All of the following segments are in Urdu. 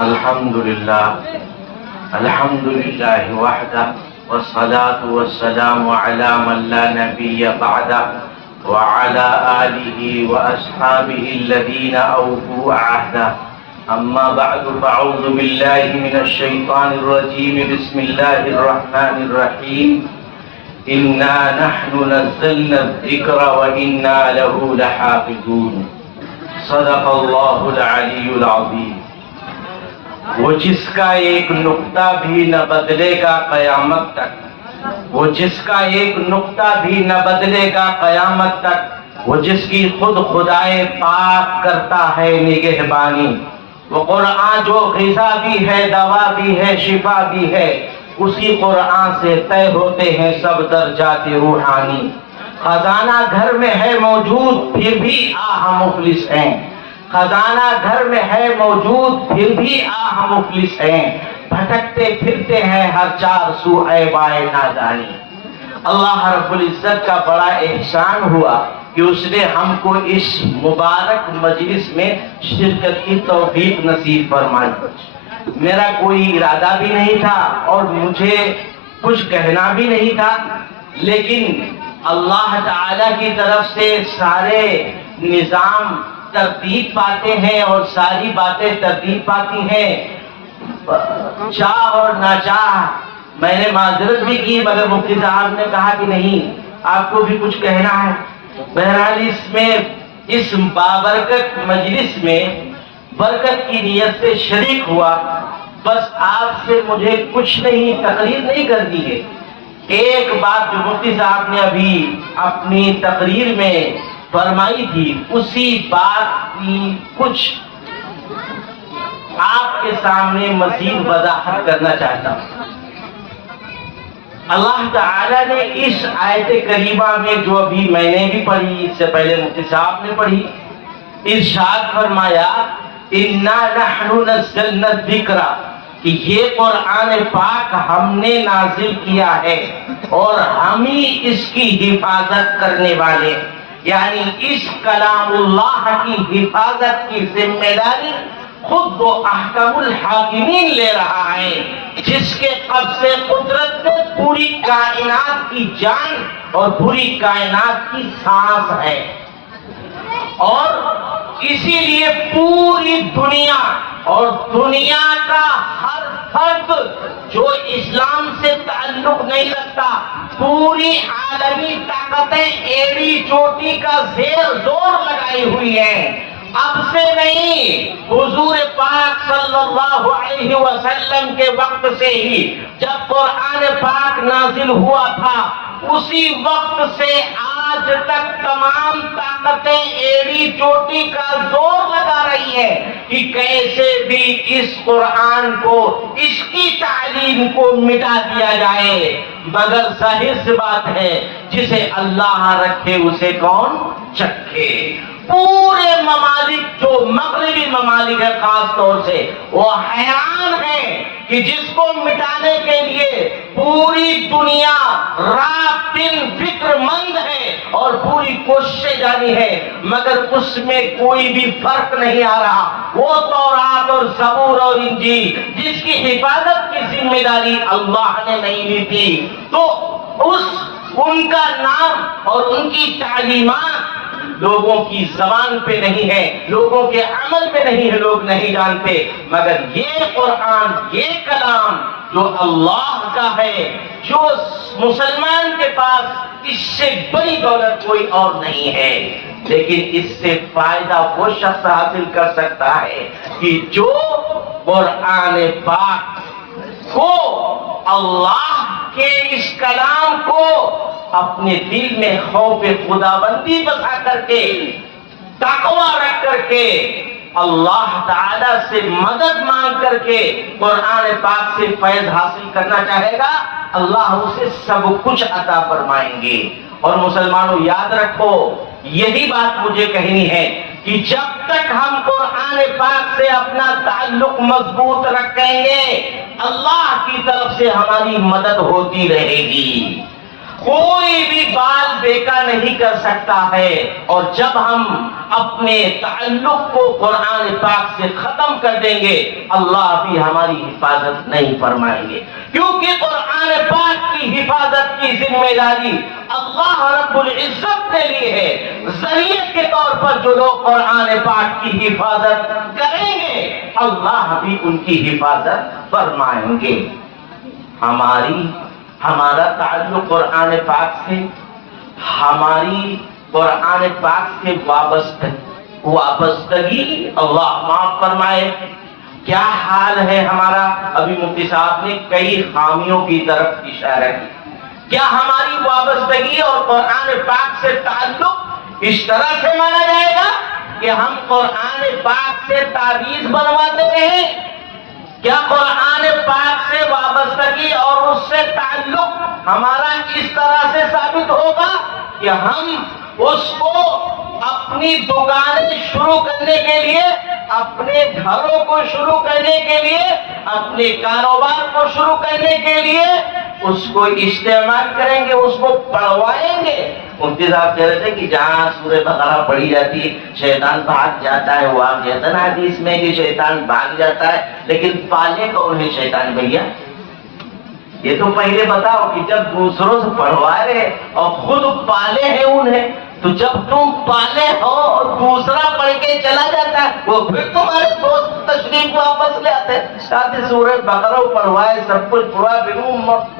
الحمد لله وحده والصلاة والسلام على من لا نبي بعده وعلى آله وأصحابه الذين أوفوا عهده. أما بعد فأعوذ بالله من الشيطان الرجيم. بسم الله الرحمن الرحيم. إنا نحن نزلنا الذكر وإنا له لحافظون. صدق الله العلي العظيم. وہ جس کا ایک نقطہ بھی نہ بدلے گا قیامت تک، وہ جس کا ایک نقطہ بھی نہ بدلے گا قیامت تک، وہ جس کی خود خدائے پاک کرتا ہے نگہبانی، وہ قرآن جو غذا بھی ہے، دوا بھی ہے، شفا بھی ہے، اسی قرآن سے طے ہوتے ہیں سب درجات روحانی. خزانہ گھر میں ہے موجود پھر بھی آہ مفلس ہیں، خزانہ گھر میں ہے موجود پھر بھی آہ مفلس ہیں، بھٹکتے پھرتے ہیں ہر چار سو اے بائے نادانی. اللہ رب العزت کا بڑا احسان ہوا کہ اس نے ہم کو اس مبارک مجلس میں شرکت کی توفیق نصیب فرمائی. میرا کوئی ارادہ بھی نہیں تھا اور مجھے کچھ کہنا بھی نہیں تھا، لیکن اللہ تعالی کی طرف سے سارے نظام ترتیب پاتے ہیں اور ساری باتیں ترتیب پاتی ہیں. چاہ اور ناچاہ میں نے معذرت بھی کی، مگر مفتی صاحب نے کہا کہ نہیں، آپ کو بھی کچھ کہنا ہے. بہرحال اس بابرکت مجلس میں برکت کی نیت سے شریک ہوا. بس آپ سے مجھے کچھ نہیں، تقریر نہیں کرنی ہے. ایک بات جو مفتی صاحب نے ابھی اپنی تقریر میں فرمائی تھی، اسی بات کی کچھ آپ کے سامنے مزید وضاحت کرنا چاہتا ہوں. اللہ تعالی نے اس آیت کریمہ میں جو ابھی میں نے بھی پڑھی، اس سے پہلے مفتی صاحب نے پڑھی، ارشاد فرمایا انا نحن نزلنا الذکر، کہ یہ قرآن پاک ہم نے نازل کیا ہے اور ہم ہی اس کی حفاظت کرنے والے. یعنی اس کلام اللہ کی حفاظت کی ذمہ داری خود وہ احکم الحاکمین لے رہا ہے، جس کے قبضے قدرت میں پوری کائنات کی جان اور پوری کائنات کی سانس ہے. اور اسی لیے پوری دنیا اور دنیا کا ہر فرد جو اسلام سے تعلق نہیں رکھتا، پوری عالمی طاقتیں ایڑی چوٹی کا زور لگائی ہوئی ہیں. اب سے نہیں، حضور پاک صلی اللہ علیہ وسلم کے وقت سے ہی جب قرآن پاک نازل ہوا تھا، اسی وقت سے آج تک تمام طاقتیں ایڑی چوٹی کا زور لگا رہی ہے کہ کیسے بھی اس قرآن کو، اس کی تعلیم کو مٹا دیا جائے. مگر ظاہر سی بات ہے، جسے اللہ رکھے اسے کون چکھے. پورے ممالک جو مغربی ممالک ہے خاص طور سے، وہ حیران ہیں کہ جس کو مٹانے کے لیے پوری دنیا رات دن فکر مند ہے اور پوری کوششیں جاری ہے، مگر اس میں کوئی بھی فرق نہیں آ رہا. وہ تورات اور زبور اور انجیل جس کی حفاظت کی ذمہ داری اللہ نے نہیں لی تھی، تو ان کا نام اور ان کی تعلیمات لوگوں کی زبان پہ نہیں ہے، لوگوں کے عمل پہ نہیں ہے، لوگ نہیں جانتے. مگر یہ قرآن، یہ کلام جو اللہ کا ہے، جو مسلمان کے پاس اس سے بڑی دولت کوئی اور نہیں ہے. لیکن اس سے فائدہ وہ شخص حاصل کر سکتا ہے کہ جو قرآن پاک کو، اللہ کے اس کلام کو اپنے دل میں خوف خداوندی بسا کر کے، تقوی رکھ کر کے، اللہ تعالی سے مدد مانگ کر کے قرآن پاک سے فیض حاصل کرنا چاہے گا، اللہ اسے سب کچھ عطا فرمائیں گے. اور مسلمانوں یاد رکھو، یہی بات مجھے کہنی ہے کہ جب تک ہم قرآن پاک سے اپنا تعلق مضبوط رکھیں گے، اللہ کی طرف سے ہماری مدد ہوتی رہے گی. کوئی بھی بات بیکار نہیں کر سکتا ہے. اور جب ہم اپنے تعلق کو قرآن پاک سے ختم کر دیں گے اللہ بھی ہماری حفاظت نہیں فرمائیں گے، کیونکہ قرآن پاک کی حفاظت کی ذمہ داری اللہ رب العزت نے لی ہے. ذریعے کے طور پر جو لوگ قرآن پاک کی حفاظت کریں گے اللہ بھی ان کی حفاظت فرمائیں گے. ہمارا تعلق قرآن پاک سے، ہماری قرآن پاک سے وابستگی اللہ معاف فرمائے کیا حال ہے ہمارا. ابھی مفتی صاحب نے کئی خامیوں کی طرف اشارہ کیا. کیا ہماری وابستگی اور قرآن پاک سے تعلق اس طرح سے مانا جائے گا کہ ہم قرآن پاک سے تعویذ بنواتے رہیں؟ کیا قرآن پاک سے وابستگی اور اس سے تعلق ہمارا اس طرح سے ثابت ہوگا کہ ہم اس کو اپنی دکانیں شروع کرنے کے لیے، اپنے گھروں کو شروع کرنے کے لیے، اپنے کاروبار کو شروع کرنے کے لیے اس کو استعمال کریں گے، اس کو پڑھوائیں گے؟ مفتی صاحب کہہ رہے تھے کہ جہاں سورہ بقرہ پڑھی جاتی ہے شیطان بھاگ جاتا ہے. وہ واقعتاً حدیث میں کہ شیطان بھاگ جاتا ہے، لیکن پالے کون ہے شیطان بھیا؟ یہ تو پہلے بتاؤ کہ جب دوسروں سے پڑھوا رہے اور خود پالے ہیں انہیں، تو جب تم پالے ہو اور دوسرا پڑھ کے چلا جاتا ہے وہ پھر تمہارے دوست تشریف واپس لے آتے ہیں. ساتھ ہی سورہ بقرہ پڑھوائے، سب کچھ پورا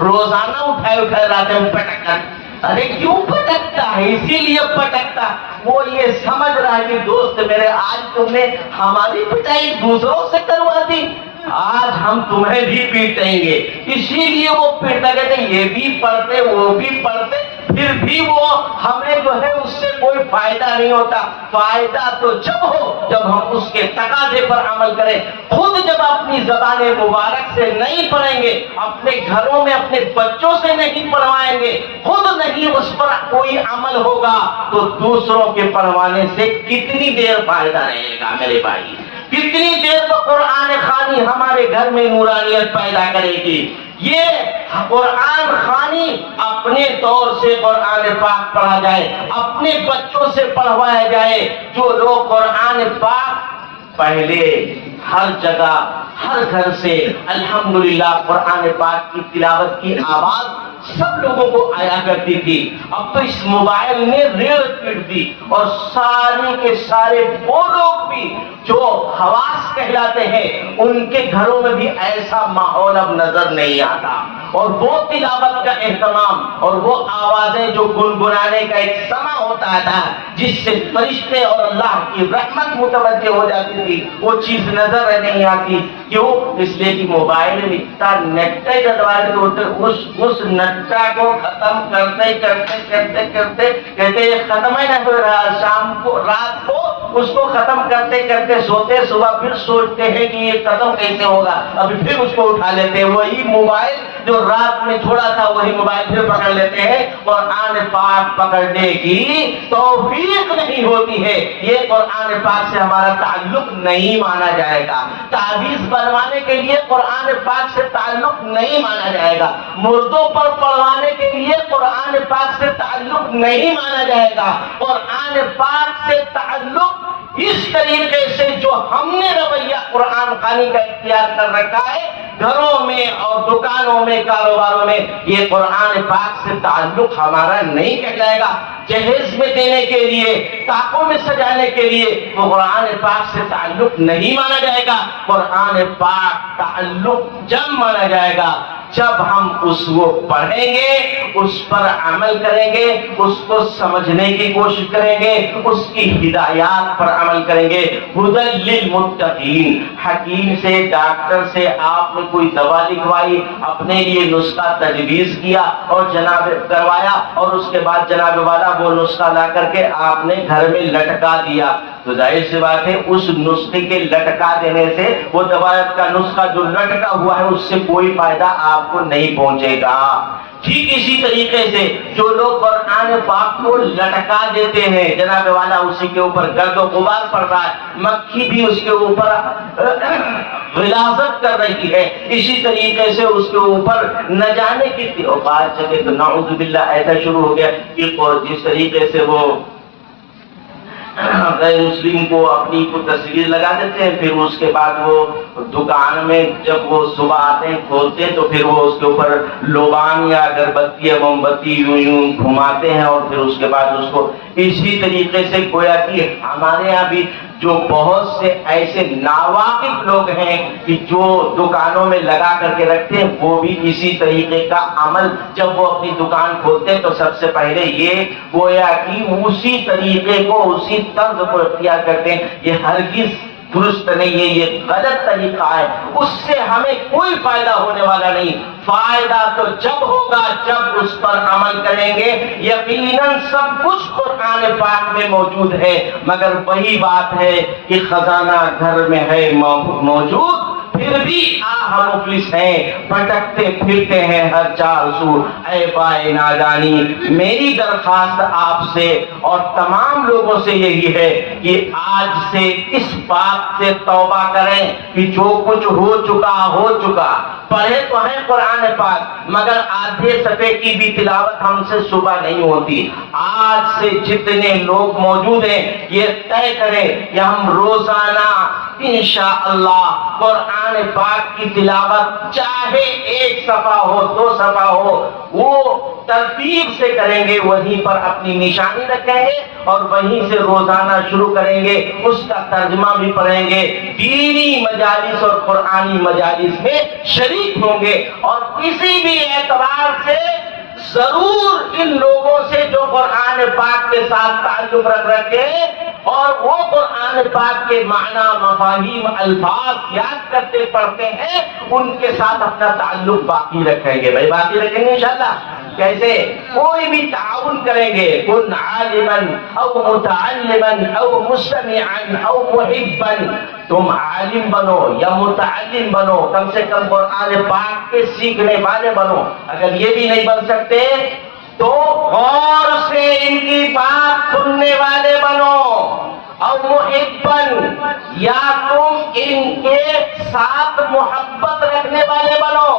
روزانہ اٹھائے راتیں میں پٹک کر. ارے کیوں پٹکتا ہے؟ اسی لیے پٹکتا. وہ یہ سمجھ رہا ہے کہ دوست میرے آج تم نے ہماری پٹائی دوسروں سے کروا دی، آج ہم تمہیں بھی پیٹیں گے. اسی لیے وہ پیٹتا، کہتے یہ بھی پڑھتے وہ بھی پڑھتے، پھر بھی وہ ہمیں جو ہے اس سے کوئی فائدہ نہیں ہوتا. فائدہ تو جب ہو جب ہم اس کے تقاضے پر عمل کریں. خود جب اپنی زبان مبارک سے نہیں پڑھیں گے، اپنے گھروں میں اپنے بچوں سے نہیں پڑھوائیں گے، خود نہیں اس پر کوئی عمل ہوگا تو دوسروں کے پڑھوانے سے کتنی دیر فائدہ رہے گا میرے بھائی؟ کتنی دیر تو قرآن خوانی ہمارے گھر میں نورانیت پیدا کرے گی. یہ قرآن خوانی اپنے طور سے قرآن پاک پڑھا جائے، اپنے بچوں سے پڑھوایا جائے. جو لوگ قرآن پاک پہلے ہر جگہ ہر گھر سے الحمدللہ قرآن پاک کی تلاوت کی آواز سب لوگوں کو آیا کرتی تھی، اب تو اس موبائل نے ریڑھ پیٹ دی اور سارے کے سارے وہ لوگ بھی جو حواس کہلاتے ہیں ان کے گھروں میں بھی ایسا ماحول اب نظر نہیں آتا. اور وہ تلاوت کا اہتمام اور وہ آوازیں جو گنگنانے کا ایک سماں ہوتا تھا جس سے فرشتے اور اللہ کی رحمت متوجہ ہو جاتی تھی، وہ چیز نظر نہیں آتی. کیوں؟ اس لیے کہ موبائل میں اتنا نٹے ڈلواتے ہوتے، اس نٹا کو ختم کرتے کرتے کرتے کرتے کہتے ختم ہی نہ ہو رہا. شام کو رات کو اس کو ختم کرتے کرتے سوتے، صبح پھر سوچتے ہیں کہ یہ ختم کیسے ہوگا، ابھی پھر اس کو اٹھا لیتے ہیں. وہی موبائل جو رات میں چھوڑا تھا وہی موبائل پھر پکڑ لیتے ہیں. قرآن پاک پکڑنے کی توفیق نہیں ہوتی ہے. یہ قرآن پاک سے ہمارا تعلق نہیں مانا جائے گا. تعویذ بنوانے کے لیے قرآن پاک سے تعلق نہیں مانا جائے گا. مردوں پر پڑھوانے کے لیے قرآن پاک سے تعلق نہیں مانا جائے گا. قرآن پاک سے تعلق اس طریقے سے جو ہم نے رویہ قرآن خوانی کا اختیار کر رکھا ہے گھروں میں اور دکانوں میں کاروباروں میں، یہ قرآن پاک سے تعلق ہمارا نہیں کہلائے گا. جہیز میں دینے کے لیے، تاکوں میں سجانے کے لیے وہ قرآن پاک سے تعلق نہیں مانا جائے گا. قرآن پاک تعلق جب مانا جائے گا جب ہم اس کو پڑھیں گے، اس پر عمل کریں گے، اس کو سمجھنے کی کوشش کریں گے، اس کی ہدایات پر عمل کریں گے. ہدی للمتقین. حکیم سے، ڈاکٹر سے آپ نے کوئی دوا لکھوائی، اپنے لیے نسخہ تجویز کیا اور جناب کروایا، اور اس کے بعد جناب والا وہ نسخہ لا کر کے آپ نے گھر میں لٹکا دیا، تو ظاہر سی بات ہے اس نسخے کے لٹکا دینے سے وہ دوا کا نسخہ جو لٹکا ہوا ہے اس سے کوئی فائدہ آپ کو نہیں پہنچے گا. ٹھیک اسی طریقے سے جو لوگ قرآن پاک کو لٹکا دیتے ہیں، جناب والا اسی کے اوپر گرد و غبار پڑ رہا ہے، مکھی بھی اس کے اوپر غلاظت کر رہی ہے، اسی طریقے سے اس کے اوپر نہ جانے کتنی اوقات چلے تو نعوذ باللہ ایسا شروع ہو گیا کہ جس طریقے سے وہ غیر مسلم کو اپنی کو تصویر لگا دیتے ہیں، پھر اس کے بعد وہ دکان میں جب وہ صبح آتے ہیں کھولتے ہیں تو پھر وہ اس کے اوپر لوبان یا اگربتی یا موم بتی یوں یوں گھماتے ہیں، اور پھر اس کے بعد اس کو اسی طریقے سے گویا کہ ہمارے یہاں بھی جو بہت سے ایسے ناواقف لوگ ہیں کہ جو دکانوں میں لگا کر کے رکھتے ہیں، وہ بھی اسی طریقے کا عمل جب وہ اپنی دکان کھولتے ہیں تو سب سے پہلے یہ گویا کہ اسی طریقے کو اسی طرز کو اختیار کرتے ہیں۔ یہ ہرگز درست نہیں ہے، یہ غلط طریقہ ہے، اس سے ہمیں کوئی فائدہ ہونے والا نہیں۔ فائدہ تو جب ہوگا جب اس پر عمل کریں گے۔ یقیناً سب کچھ قرآن پاک میں موجود ہے، مگر وہی بات ہے کہ خزانہ گھر میں ہے موجود، پھر بھی ہم مفلس ہیں، بھٹکتے پھرتے ہیں ہر چار سو۔ اے بائے نادانی، میری درخواست آپ سے اور تمام لوگوں سے یہی ہے کہ آج سے اس بات سے توبہ کریں کہ جو کچھ ہو چکا، پڑھے تو ہیں قرآن پاک مگر آدھے صفحے کی بھی تلاوت ہم سے صبح نہیں ہوتی۔ آج سے جتنے لوگ موجود ہیں یہ طے کریں کہ ہم روزانہ انشاءاللہ قرآن پاک کی تلاوت چاہے 1 صفحہ ہو 2 صفحہ ہو وہ ترتیب سے کریں گے، وہیں پر اپنی نشانی رکھیں گے اور وہیں سے روزانہ شروع کریں گے، اس کا ترجمہ بھی پڑھیں گے، دینی مجالس اور قرآنی مجالس میں شریک ہوں گے، اور کسی بھی اعتبار سے ضرور ان لوگوں سے جو قرآن پاک کے ساتھ تعلق رکھے اور وہ قرآن پاک کے معنی مفاہیم الفاظ یاد کرتے پڑھتے ہیں، ان کے ساتھ اپنا تعلق باقی رکھیں گے۔ بھائی باقی رکھیں گے انشاءاللہ۔ کیسے؟ کوئی بھی تعاون کریں گے، کن عالما او متعلما او مستمعا او محبا، تم عالم بنو یا متعلم بنو، کم سے کم قرآن پاک کے سیکھنے والے بنو۔ اگر یہ بھی نہیں بن سکتے تو غور سے ان کی بات سننے والے بنو، او محبا، یا تم ان کے ساتھ محبت رکھنے والے بنو۔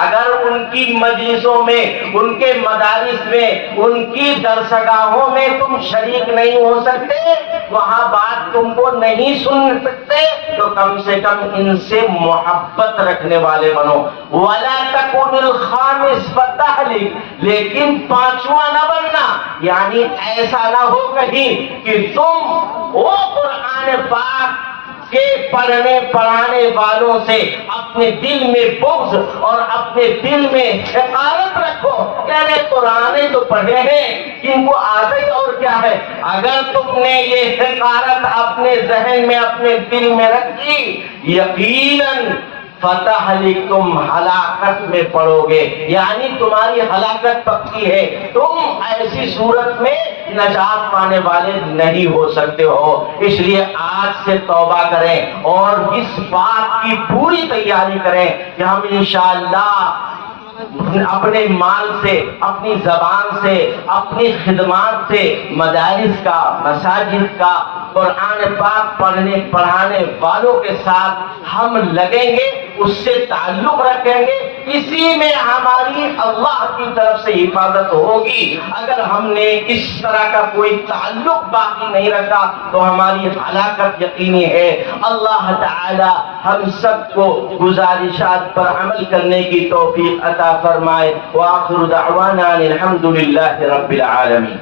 اگر ان کی مجلسوں میں، ان کے مدارس میں، ان کی درسگاہوں میں تم شریک نہیں ہو سکتے، وہاں بات تم کو نہیں سن سکتے، تو کم سے کم ان سے محبت رکھنے والے بنو۔ وَلَا تَكُنِ الْخَامِسَ فَتَهْلِكَ، لیکن 5واں نہ بننا، یعنی ایسا نہ ہو کہیں کہ تم وہ قرآن پاک کے پڑھنے پڑھانے والوں سے اپنے دل میں بغض اور اپنے دل میں حقارت رکھو، یعنی قرآن تو پڑھے ہیں، ان کو عادت اور کیا ہے۔ اگر تم نے یہ حقارت اپنے ذہن میں اپنے دل میں رکھی، یقیناً فتح تم ہلاکت میں پڑو گے، یعنی تمہاری ہلاکت پکی ہے، تم ایسی صورت میں نجات پانے والے نہیں ہو سکتے ہو۔ اس لیے آج سے توبہ کریں اور اس بات کی پوری تیاری کریں کہ ہم انشاءاللہ اپنے مال سے، اپنی زبان سے، اپنی خدمات سے مدارس کا، مساجد کا، قرآن پاک پڑھنے پڑھانے والوں کے ساتھ ہم لگیں گے، اس سے تعلق رکھیں گے، اسی میں ہماری اللہ کی طرف سے حفاظت ہوگی۔ اگر ہم نے اس طرح کا کوئی تعلق باقی نہیں رکھا تو ہماری ہلاکت یقینی ہے۔ اللہ تعالی ہم سب کو گزارشات پر عمل کرنے کی توفیق عطا فرمائے۔ وآخر دعوانا الحمد للہ رب العالمین۔